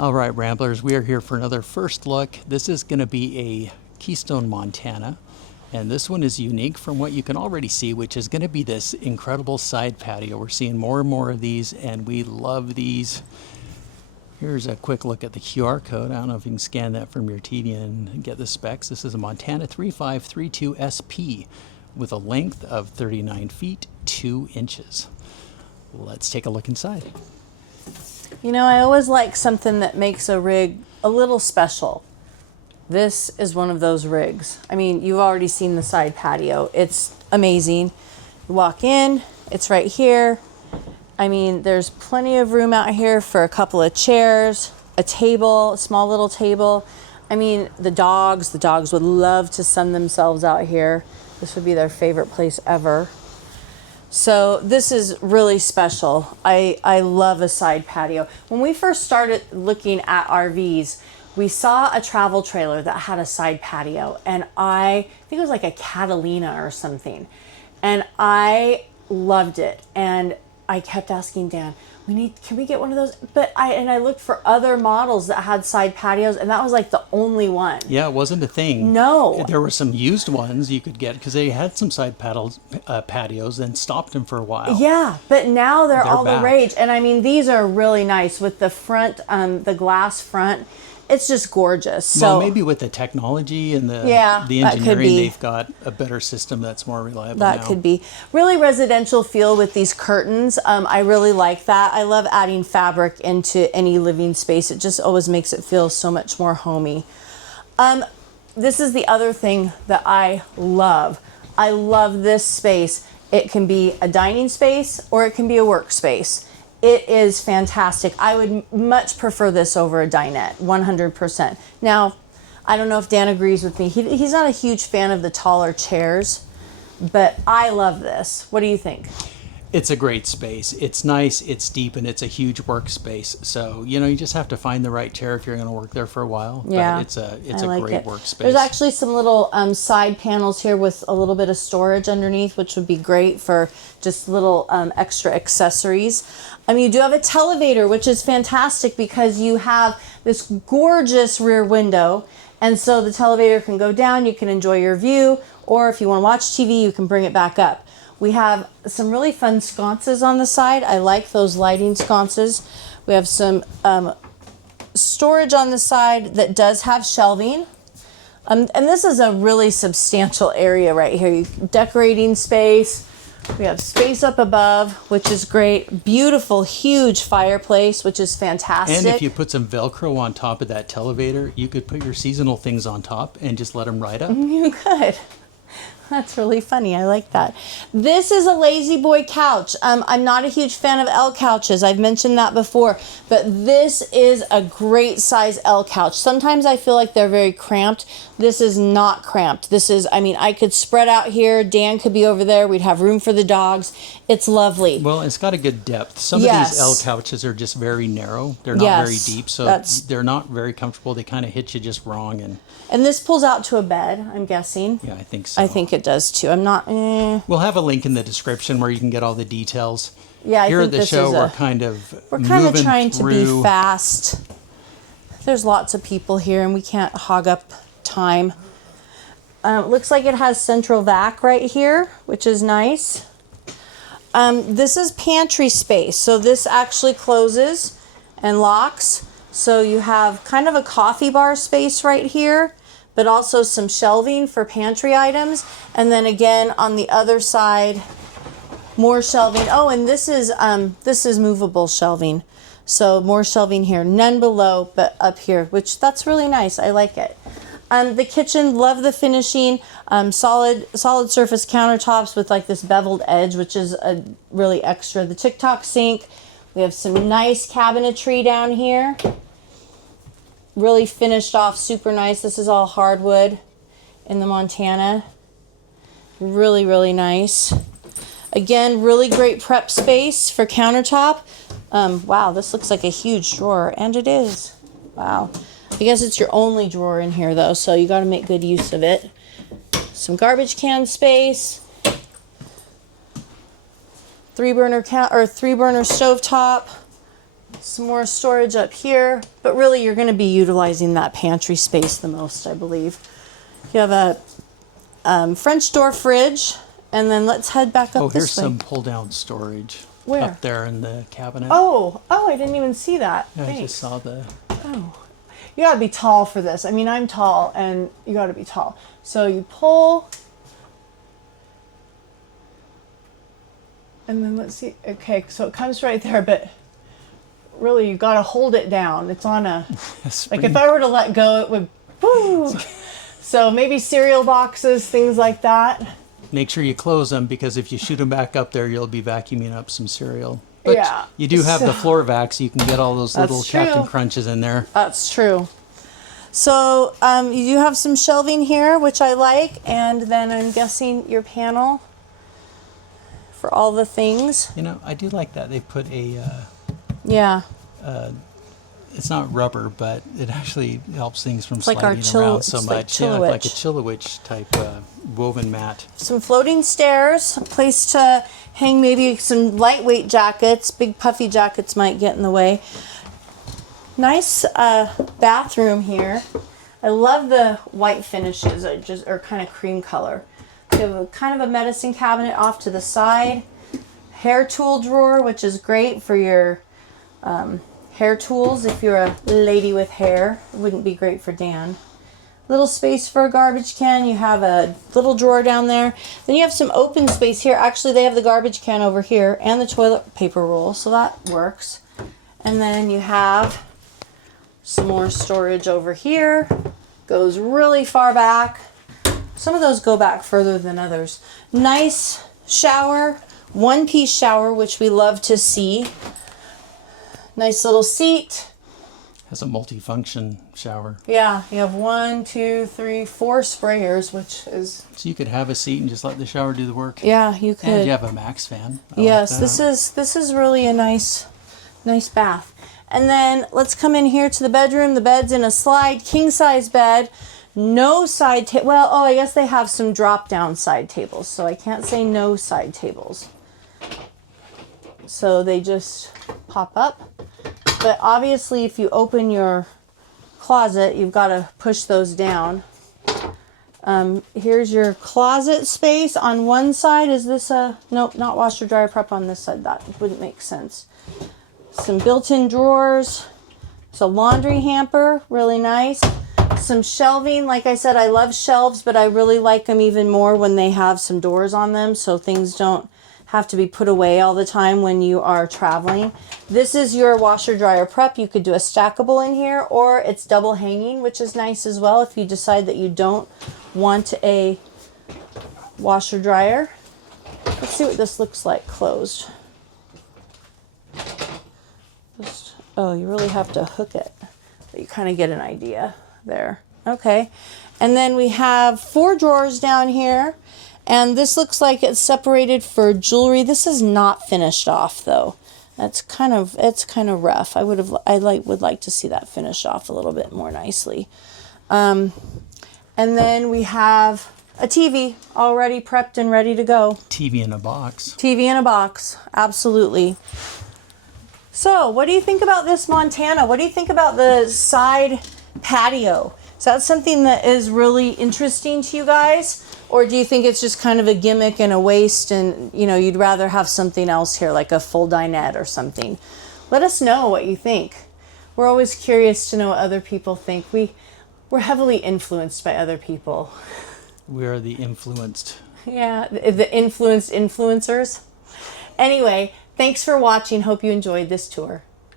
All right, Ramblers, we are here for another first look. This is going to be a Keystone Montana, and this one is unique from what you can already see, which is going to be this incredible side patio. We're seeing more and more of these, and we love these. Here's a quick look at the QR code. I don't know if you can scan that from your TV and get the specs. This is a Montana 3532 SP with a length of 39 feet, 2 inches. Let's take a look inside. You know, I always like something that makes a rig a little special. This is one of those rigs. I mean, you've already seen the side patio. It's amazing. You walk in, it's right here. I mean, there's plenty of room out here for a couple of chairs, a table, a small little table. I mean, the dogs would love to sun themselves out here. This would be their favorite place ever. So this is really special. I love a side patio. When we first started looking at RVs, we saw a travel trailer that had a side patio, and I think it was like a Catalina or something, and I loved it. And I kept asking Dan, can we get one of those? But I looked for other models that had side patios, and that was like the only one. Yeah, it wasn't a thing. No. There were some used ones you could get because they had some side patios and stopped them for a while. Yeah, but now they're all back. the rage. And I mean, these are really nice with the front, the glass front. It's just gorgeous. So well, maybe with the technology and the engineering, they've got a better system that's more reliable now. That could be. Really residential feel with these curtains. I really like that. I love adding fabric into any living space. It just always makes it feel so much more homey. This is the other thing that I love. I love this space. It can be a dining space or it can be a workspace. It is fantastic. I would much prefer this over a dinette, 100%. Now, I don't know if Dan agrees with me. He's not a huge fan of the taller chairs, but I love this. What do you think? It's a great space. It's nice, it's deep, and it's a huge workspace. So, you know, you just have to find the right chair if you're going to work there for a while. Yeah, but it's a great workspace. There's actually some little side panels here with a little bit of storage underneath, which would be great for just little extra accessories. You do have a televator, which is fantastic because you have this gorgeous rear window. And so the televator can go down, you can enjoy your view, or if you want to watch TV, you can bring it back up. We have some really fun sconces on the side. I like those lighting sconces. We have some storage on the side that does have shelving. And this is a really substantial area right here. Decorating space. We have space up above, which is great. Beautiful, huge fireplace, which is fantastic. And if you put some Velcro on top of that televator, you could put your seasonal things on top and just let them ride up. You could. That's really funny. I like that. This is a lazy boy couch. I'm not a huge fan of L couches. I've mentioned that before, but this is a great size L couch. Sometimes I feel like they're very cramped. This is not cramped. This is, I could spread out here. Dan could be over there. We'd have room for the dogs. It's lovely. Well, it's got a good depth. Some of these L couches are just very narrow. They're not very deep, so they're not very comfortable. They kind of hit you just wrong. And this pulls out to a bed, I'm guessing. Yeah, I think so. I think it does too. I'm not. We'll have a link in the description where you can get all the details. Yeah, Here at the show, we're kind of trying to be fast. There's lots of people here, and we can't hog up time. Looks like it has central vac right here, which is nice. This is pantry space, so this actually closes and locks. So you have kind of a coffee bar space right here, but also some shelving for pantry items. And then again, on the other side, more shelving. Oh, and this is movable shelving. So more shelving here, none below, but up here, which that's really nice. I like it. The kitchen, love the finishing, solid surface countertops with like this beveled edge, which is really extra. The TikTok sink. We have some nice cabinetry down here. Really finished off, super nice. This is all hardwood in the Montana. Really, really nice. Again, really great prep space for countertop. Wow, this looks like a huge drawer, and it is. Wow. I guess it's your only drawer in here though, so you got to make good use of it. Some garbage can space. 3-burner stovetop. Some more storage up here, but really you're going to be utilizing that pantry space the most, I believe. You have a French door fridge, and then let's head back up this way. Here's some pull-down storage. Where? Up there in the cabinet. Oh, I didn't even see that. Yeah, Thanks. I just saw the... Oh, you gotta be tall for this. I mean, I'm tall, and you gotta be tall. So you pull, and then let's see. Okay, so it comes right there, but really you gotta hold it down. It's on a, like if I were to let go, it would, woo. So maybe cereal boxes, things like that. Make sure you close them, because if you shoot them back up there, you'll be vacuuming up some cereal. But yeah. You do have the floor vac, so you can get all those little Captain Crunches in there. That's true. So you do have some shelving here, which I like, and then I'm guessing your panel for all the things. You know, I do like that. They put a... yeah. It's not rubber, but it actually helps things from like sliding around so much. Yeah, like a Chilowich type woven mat. Some floating stairs, a place to hang maybe some lightweight jackets. Big puffy jackets might get in the way. Nice bathroom here. I love the white finishes, or kind of cream color. You have a kind of a medicine cabinet off to the side. Hair tool drawer, which is great for your hair tools if you're a lady with hair. It wouldn't be great for Dan. Little space for a garbage can. You have a little drawer down there. Then you have some open space here. Actually, they have the garbage can over here and the toilet paper roll, so that works. And then you have some more storage over here. Goes really far back. Some of those go back further than others. Nice shower, one-piece shower, which we love to see. Nice little seat. Has a multi-function shower. Yeah, you have 1, 2, 3, 4 sprayers, which is... So you could have a seat and just let the shower do the work. Yeah, you could. And you have a max fan. Yes, this is really a nice bath. And then let's come in here to the bedroom. The bed's in a slide, king-size bed. No side table. Well, I guess they have some drop-down side tables, so I can't say no side tables. So they just pop up. But obviously, if you open your closet, you've got to push those down. Here's your closet space. On one side, is this a... Nope, not washer, dryer, prep on this side. That wouldn't make sense. Some built-in drawers. It's a laundry hamper, really nice. Some shelving. Like I said, I love shelves, but I really like them even more when they have some doors on them, so things don't have to be put away all the time when you are traveling. This is your washer dryer prep. You could do a stackable in here, or it's double hanging, which is nice as well if you decide that you don't want a washer dryer. Let's see what this looks like closed. You really have to hook it, but you kind of get an idea there. Okay, and then we have 4 drawers down here. And this looks like it's separated for jewelry. This is not finished off though. It's kind of rough. I would like to see that finished off a little bit more nicely. And then we have a TV already prepped and ready to go. TV in a box. TV in a box, absolutely. So, what do you think about this Montana? What do you think about the side patio? Is that something that is really interesting to you guys? Or do you think it's just kind of a gimmick and a waste and, you'd rather have something else here, like a full dinette or something? Let us know what you think. We're always curious to know what other people think. We're heavily influenced by other people. We are the influenced. Yeah, the influenced influencers. Anyway, thanks for watching. Hope you enjoyed this tour.